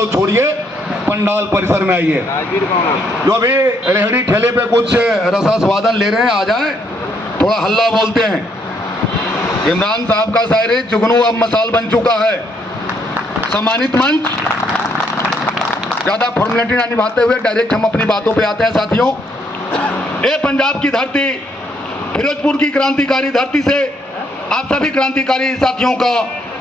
को छोड़िए, पंडाल परिसर में आइए। जो अभी रेहड़ी ठेले पे कुछ रसास्वादन ले रहे हैं आ जाएं, थोड़ा हल्ला बोलते हैं। इमरान साहब का शायरी जुगनू अब मसाल बन चुका है। सम्मानित मंच, ज्यादा फॉर्मेलिटी ना निभाते हुए डायरेक्ट हम अपनी बातों पे आते हैं साथियों। ये पंजाब की धरती, फिरोजपुर की क्रांतिकारी धरती से आप सभी क्रांतिकारी साथियों का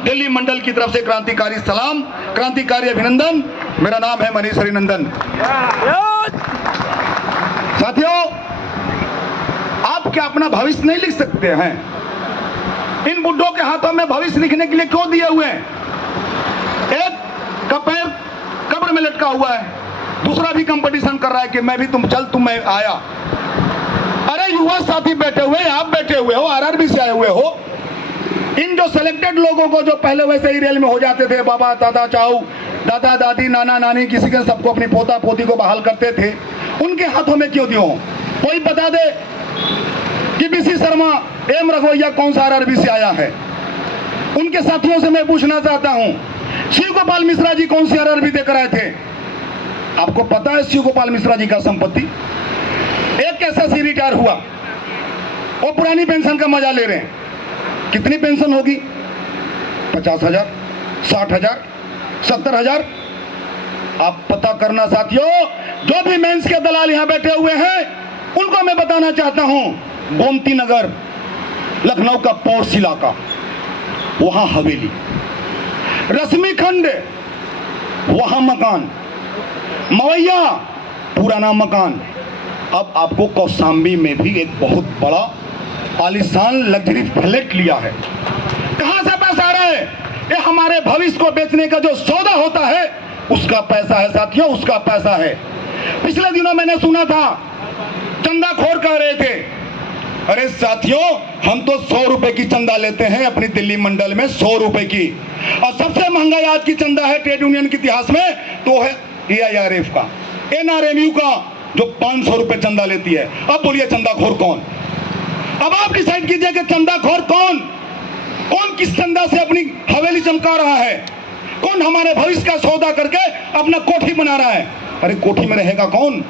दिल्ली मंडल की तरफ से क्रांतिकारी सलाम, क्रांतिकारी अभिनंदन। मेरा नाम है मनीष हरिनंदन। साथियों, आप क्या अपना भविष्य नहीं लिख सकते हैं? इन बुड्ढों के हाथों में भविष्य लिखने के लिए क्यों दिए हुए हैं? एक का पैर कब्र में लटका हुआ है, दूसरा भी कंपटीशन कर रहा है कि मैं भी तुम चल, तुम मैं आया। अरे युवा साथी बैठे हुए, आप बैठे हुए हो, आरआरबी से आए हुए हो। इन जो सिलेक्टेड लोगों को जो पहले वैसे ही रेल में हो जाते थे, बाबा दादा चाऊ, दादा दादी, नाना नानी, किसी के सबको अपनी पोता पोती को बहाल करते थे, उनके हाथों में क्यों दियो? कोई बता दे कि बीसी शर्मा, एम रघुवैया कौन सा आरआरबी से आया है? उनके साथियों से मैं पूछना चाहता हूं, शिव गोपाल मिश्रा जी कौन सी आरआरबी देकर आए थे? आपको पता है शिव गोपाल मिश्रा जी का संपत्ति? एक एसएससी रिटायर हुआ, वो पुरानी पेंशन का मजा ले रहे हैं। कितनी पेंशन होगी? 50,000, 60,000, 70,000? आप पता करना साथियों। जो भी मेंस के दलाल यहां बैठे हुए हैं, उनको मैं बताना चाहता हूं, गोमती नगर, लखनऊ का पॉश इलाका, वहां हवेली, रश्मि खंड, वहां मकान, मवैया पुराना मकान। अब आपको कौशाम्बी में भी एक बहुत बड़ा आलीशान लग्जरी फ्लैट लिया है। कहां से पैसा आ रहा है? ये हमारे भविष्य को बेचने का जो सौदा होता है, उसका पैसा है साथियों, उसका पैसा है। पिछले दिनों मैंने सुना था, चंदाखोर कह रहे थे, अरे साथियों, हम तो 100 रुपए की चंदा लेते हैं अपनी दिल्ली मंडल में, 100 रुपए की। और सबसे महंगा आज की चंदा है ट्रेड यूनियन के इतिहास में, तो है AIRF का, NRMU का, जो 500 रुपए चंदा लेती है। अब बोलिए चंदाखोर कौन? अब आप डिसाइड कीजिए कि चंदाखोर कौन? कौन किस चंदा से अपनी हवेली चमका रहा है? कौन हमारे भविष्य का सौदा करके अपना कोठी बना रहा है? अरे कोठी में रहेगा कौन?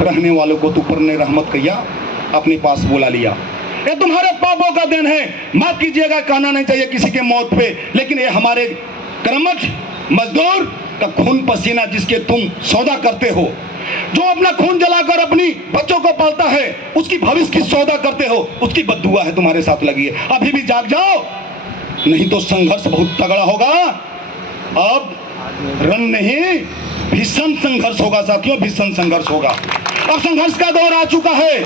रहने वालों को तो ऊपर ने रहमत किया, अपने पास बुला लिया। ये तुम्हारे पापों का दिन है, माफ कीजिएगा, कहना नहीं चाहिए किसी के मौत पे, लेकिन ये हमारे कर्मठ मजदूर का खून पसीना जिसके तुम सौदा करते हो, जो अपना खून जलाकर अपनी बच्चों को पालता है, उसकी भविष्य की सौदा करते हो, उसकी बद्दुआ है तुम्हारे साथ लगी है। अभी भी जाग जाओ, नहीं तो संघर्ष बहुत तगड़ा होगा। अब रन नहीं, भीषण संघर्ष होगा साथियों, भीषण संघर्ष होगा। अब संघर्ष का दौर आ चुका है।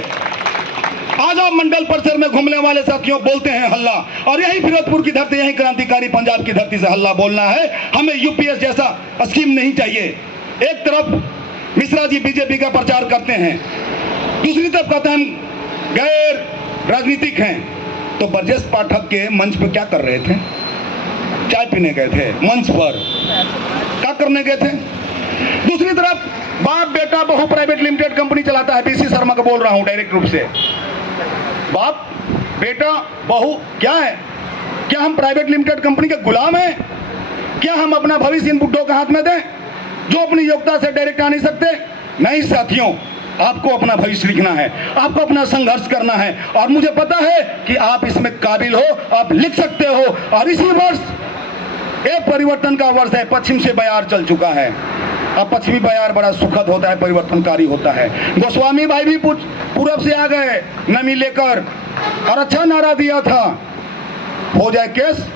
आज आप मंडल परिसर में घूमने वाले साथियों बोलते हैं हल्ला, और यही फिरोजपुर की धरती, यही क्रांतिकारी पंजाब की धरती से हल्ला बोलना है। हमें यूपीएस जैसा स्कीम नहीं चाहिए। एक तरफ मिश्रा जी बीजेपी का प्रचार करते हैं, दूसरी तरफ कहते हैं हम गैर राजनीतिक हैं। तो ब्रजेश पाठक के मंच पर क्या कर रहे थे? चाय पीने गए थे मंच पर, क्या करने गए थे? दूसरी तरफ बाप बेटा बहू प्राइवेट लिमिटेड कंपनी चलाता है, बीसी शर्मा का बोल रहा हूं डायरेक्ट रूप से। बाप बेटा बहू क्या है? क्या हम प्राइवेट लिमिटेड कंपनी के गुलाम हैं? क्या हम अपना भविष्य इन बुड्ढों के हाथ में दें जो अपनी योग्यता से डायरेक्ट आ नहीं सकते? नहीं साथियों, आपको अपना भविष्य लिखना है, आपको अपना संघर्ष करना है, और मुझे पता है कि आप इसमें काबिल हो, आप लिख सकते हो। और इसी वर्ष एक परिवर्तन का वर्ष है, पश्चिम से बयार चल चुका है। अब पश्चिमी बयार बड़ा सुखद होता है, परिवर्तनकारी होता है। गोस्वामी भाई भी पूरब से आ गए नमी लेकर, और अच्छा नारा दिया था, हो जाए केस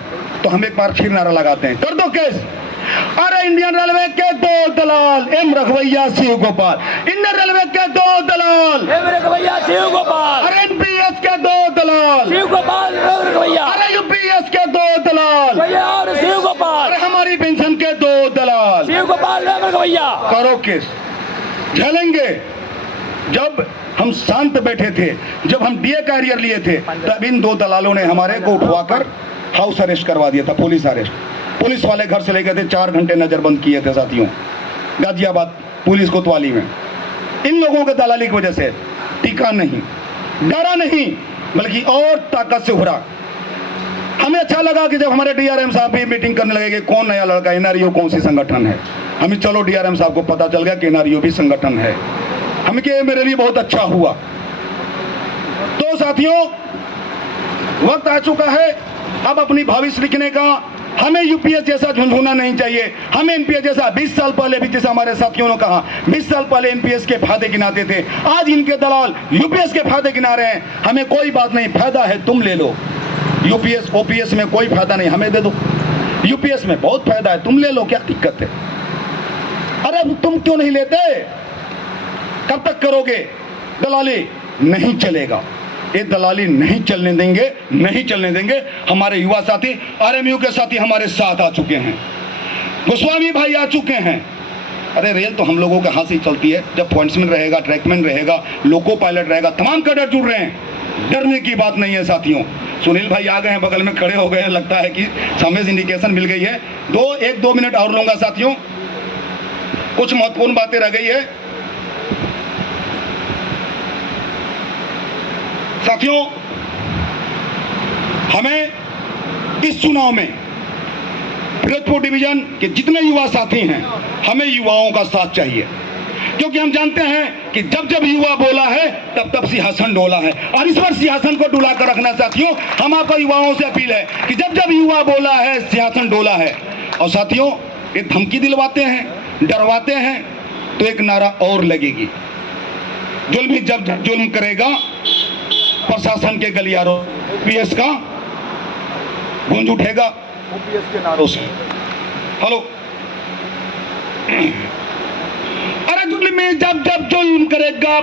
तो हम एक बार फिर नारा लगाते हैं, कर दो केस। अरे इंडियन रेलवे के 2 दलाल, M Raghuvaiah Shiv Gopal, Indian railway के 2 दलाल, एम रघुवैया शिव गोपाल, अरे एनपीएस के 2 दलाल, शिव गोपाल रघुवैया, अरे यूपीएस के 2 दलाल, और शिव गोपाल, अरे हमारी पेंशन के 2 दलाल, शिव गोपाल रघुवैया। करो केस, झेलेंगे। जब हम शांत बैठे थे, जब हम डीए कैरियर लिए थे, तब इन 2 दलालों ने हमारे को उठवाकर हाउस अरेस्ट करवा दिया था, पुलिस अरेस्ट। पुलिस वाले घर से ले गए थे, 4 घंटे नजरबंद किए थे साथियों, गाजियाबाद पुलिस कोतवाली में। इन लोगों के दलाली की वजह से टीका नहीं, डरा नहीं, बल्कि और ताकत से उभरा। हमें अच्छा लगा कि जब हमारे डीआरएम साहब भी मीटिंग करने लगे कि कौन नया लड़का, एनआरयू कौन सी संगठन है। हमें चलो डीआरएम साहब को पता चल गया कि एनआरयू भी संगठन है। हमें कि मेरे लिए बहुत अच्छा हुआ। तो साथियों, वक्त आ चुका है अब अपनी भविष्य लिखने का। हमें यूपीएस जैसा झुंझुना नहीं चाहिए। हमें एनपीएस जैसा 20 साल पहले भी, जैसा हमारे साथियों ने कहा, 20 साल पहले एनपीएस के फायदे गिनाते थे, आज इनके दलाल यूपीएस के फायदे गिना रहे हैं। हमें कोई बात नहीं, फायदा है तुम ले लो। यूपीएस ओपीएस में कोई फायदा नहीं, हमें दे दो। यूपीएस में बहुत फायदा है, तुम ले लो, क्या दिक्कत है। अरे तुम क्यों नहीं लेते? कब तक करोगे दलाली? नहीं चलेगा, ये दलाली नहीं चलने देंगे, नहीं चलने देंगे। हमारे युवा साथी, आरएमयू के साथी हमारे साथ आ चुके हैं, गोस्वामी भाई आ चुके हैं। अरे रेल तो हम लोगों के हाथ से ही चलती है। जब पॉइंट्समैन रहेगा, ट्रैकमैन रहेगा, लोको पायलट रहेगा, तमाम कैडर जुड़ रहे हैं। डरने की बात नहीं है साथियों। सुनील भाई आ गए हैं, बगल में खड़े हो गए हैं, लगता है कि सामने से इंडिकेशन मिल गई है। 1-2 मिनट और लूंगा साथियों, कुछ महत्वपूर्ण बातें रह गई है। साथियों, हमें इस चुनाव में फिरोजपुर डिवीजन के जितने युवा साथी हैं, हमें युवाओं का साथ चाहिए, क्योंकि हम जानते हैं कि जब जब युवा बोला है तब तब सिंहासन डोला है। और इस बार सिंहासन को डुला कर रखना साथियों। हम आपको युवाओं से अपील है कि जब जब युवा बोला है सिंहासन डोला है। और साथियों, ये धमकी दिलवाते हैं, डरवाते हैं, तो एक नारा और लगेगी। जुल्म जब जुल्म करेगा प्रशासन के गलियारों, ओपीएस का गूंज उठेगा ओपीएस के नारों से। हेलो, अरे जुल्म में जब जब जुल्म करेगा